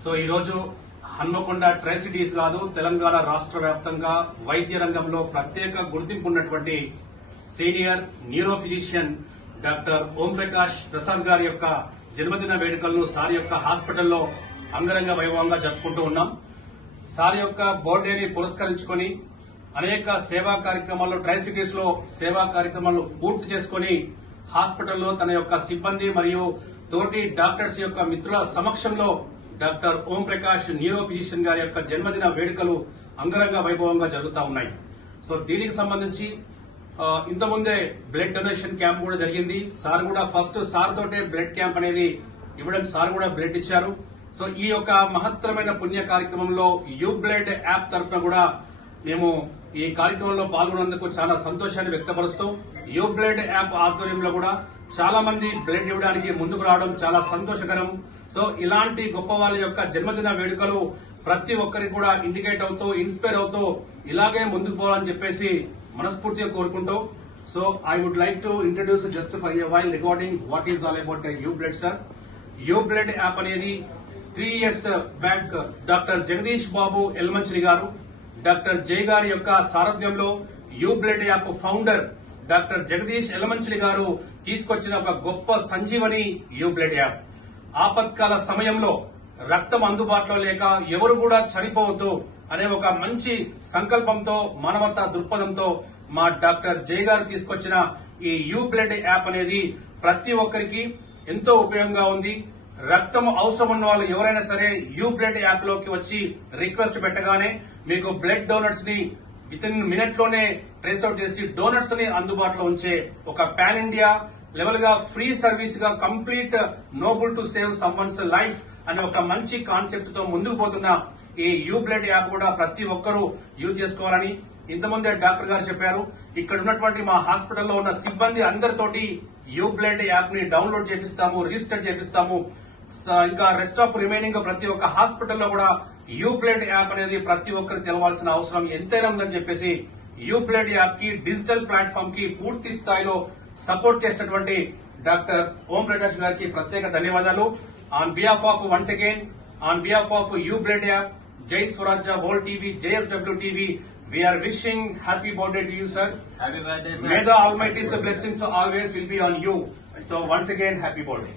So ఈ రోజు Hanamkonda tri cities కాదు తెలంగాణ రాష్ట్ర వ్యాప్తంగా వైద్య రంగంలో ప్రత్యేక గుర్తింపు ఉన్నటువంటి senior neuro physician doctor Om Prakash Prasad గారి యొక్క జన్మదిన వేడుకలను సార్ యొక్క హాస్పిటల్లో అంగరంగ వైభవంగా జరుపుకుంటూ ఉన్నాం. సార్ యొక్క బర్త్డేని పురస్కరించుకొని అనేక సేవా కార్యక్రమాలు ట్రై సిటీస్ లో సేవా కార్యక్రమాలు పూర్తి చేసుకుని హాస్పిటల్లో తన యొక్క సిబ్బంది మరియు తోటి డాక్టర్స్ యొక్క మిత్రుల సమక్షంలో doctor Om Prakash neuro physician గారి యొక్క జన్మదిన వేడుకలు అంగరంగ వైభవంగా జరుగుతా ఉన్నాయి. సో దీనికి సంబంధించి ఇంతకుముందే బ్లడ్ డొనేషన్ క్యాంప్ కూడా జరిగింది. సార్ కూడా ఫస్ట్ సార్ తోటే బ్లడ్ క్యాంప్ అనేది ఇవ్వడం, సార్ కూడా బ్లడ్ ఇచ్చారు. సో ఈ యొక్క మహత్తరమైన పుణ్య కార్యక్రమంలో యూ బ్లడ్ యాప్ తరఫున కూడా మేము ఈ కార్యక్రమంలో పాల్గొన్నందుకు చాలా సంతోషాన్ని వ్యక్తపరుస్తూ యూ బ్లడ్ యాప్ ఆధ్వర్యంలో కూడా చాలా మంది బ్లడ్ ఇవ్వడానికి ముందుకు రావడం చాలా సంతోషకరం. సో ఇలాంటి గొప్ప వాళ్ళ యొక్క జన్మదిన వేడుకలు ప్రతి ఒక్కరికి కూడా ఇండికేట్ అవుతూ ఇన్స్పైర్ అవుతూ ఇలాగే ముందుకు పోవాలని చెప్పేసి మనస్ఫూర్తిగా కోరుకుంటూ so I would like to introduce just for a while regarding what is all about U blood sir. U blood app అనేది 3 years back doctor Jagadish Babu Yelamanchili garu, doctor Jai గారి యొక్క సారథ్యంలో U blood app founder doctor Jagadish Yelamanchili garu తీసుకొచ్చిన ఒక గొప్ప సంజీవని యూ బ్లడ్ యాప్. ఆపత్కాల సమయంలో రక్తం అందుబాటులో లేక ఎవరు కూడా చనిపోవద్దు అనే ఒక మంచి సంకల్పంతో మానవతా దృక్పథంతో మా డాక్టర్ జై గారు తీసుకొచ్చిన ఈ యూ బ్లడ్ యాప్ అనేది ప్రతి ఒక్కరికి ఎంతో ఉపయోగంగా ఉంది. రక్తం అవసరం ఉన్న వాళ్ళు ఎవరైనా సరే యూ బ్లడ్ యాప్ లోకి వచ్చి రిక్వెస్ట్ పెట్టగానే మీకు బ్లడ్ డోనర్స్ ని వితిన్ మినిట్ లోనే ట్రేస్ అవుట్ చేసి డోనర్స్ ని అందుబాటులో ఉంచే ఒక పాన్ ఇండియా లెవెల్ గా ఫ్రీ సర్వీస్ గా complete noble to save someone's life అనే ఒక మంచి కాన్సెప్ట్ తో ముందుకు పోతున్న ఈ యూ బ్లడ్ యాప్ కూడా ప్రతి ఒక్కరూ యూజ్ చేసుకోవాలని ఇంతకుముందే డాక్టర్ గారు చెప్పారు. ఇక్కడ ఉన్నటువంటి మా హాస్పిటల్లో ఉన్న సిబ్బంది అందరితోటి యూ బ్లడ్ యాప్ ని డౌన్లోడ్ చేపిస్తాము, రిజిస్టర్ చేపిస్తాము. ఇంకా రెస్ట్ ఆఫ్ రిమైనింగ్ ప్రతి ఒక్క హాస్పిటల్లో కూడా యూ బ్లడ్ యాప్ అనేది ప్రతి ఒక్కరు తెలవాల్సిన అవసరం ఎంతైనా ఉందని చెప్పేసి యూ బ్లడ్ యాప్ కి డిజిటల్ ప్లాట్ఫామ్ కి పూర్తి స్థాయిలో సపోర్ట్ చేసినటువంటి డాక్టర్ ఓం ప్రకాష్ గారికి ప్రత్యేక ధన్యవాదాలు. On behalf of once again on behalf of you blood app, జై స్వరాజ్య world TV, JSW TV, we are wishing happy birthday to you, sir. Happy birthday, sir. May the Almighty's blessings always will be on you. So once again, happy birthday.